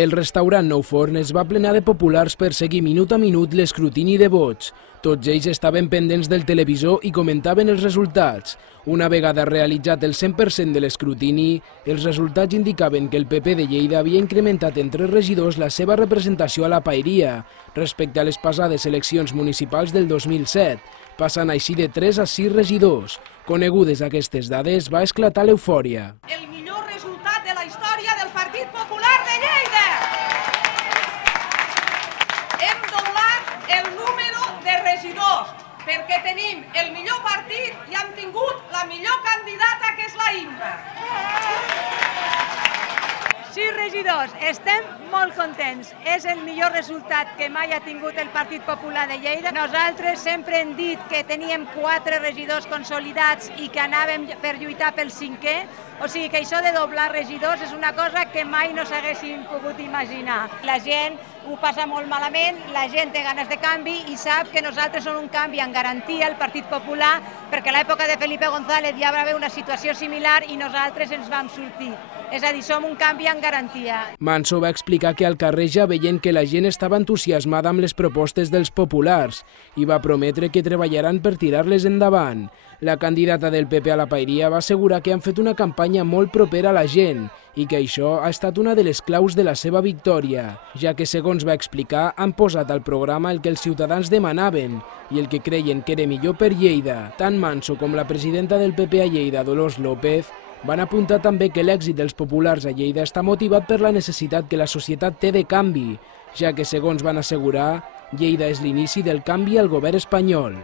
El restaurant Nou Forn es va plenar de populars per seguir minut a minut l'escrutini de vots. Tots ells estaven pendents del televisor i comentaven els resultats. Una vegada realitzat el 100% de l'escrutini, els resultats indicaven que el PP de Lleida havia incrementat en 3 regidors la seva representació a la paeria respecte a les passades eleccions municipals del 2007, passant així de 3 a 6 regidors. Conegudes aquestes dades, va esclatar l'eufòria. El millor resultat de la història del Partit Popular de Lleida! Hem doblat el número de regidors perquè tenim el millor partit i hem tingut la millor candidata, que és la Imma. Sí, regidors, estem molt contents. És el millor resultat que mai ha tingut el Partit Popular de Lleida. Nosaltres sempre hem dit que teníem 4 regidors consolidats i que anàvem per lluitar pel 5è. O sigui que això de doblar regidors és una cosa que mai no s'haguessin pogut imaginar. La gent ho passa molt malament, la gent té ganes de canvi i sap que nosaltres som un canvi en garantia, el Partit Popular, perquè a l'època de Felipe González ja va haver una situació similar i nosaltres ens vam sortir. És a dir, som un canvi en garantia. Manso va explicar que al carrer ja veien que la gent estava entusiasmada amb les propostes dels populars i va prometre que treballaran per tirar-les endavant. La candidata del PP a la paeria va assegurar que han fet una campanya molt propera a la gent i que això ha estat una de les claus de la seva victòria, ja que, segons va explicar, han posat al programa el que els ciutadans demanaven i el que creien que era millor per Lleida. Tant Manso com la presidenta del PP a Lleida, Dolors López, van apuntar també que l'èxit dels populars a Lleida està motivat per la necessitat que la societat té de canvi, ja que, segons van assegurar, Lleida és l'inici del canvi al govern espanyol.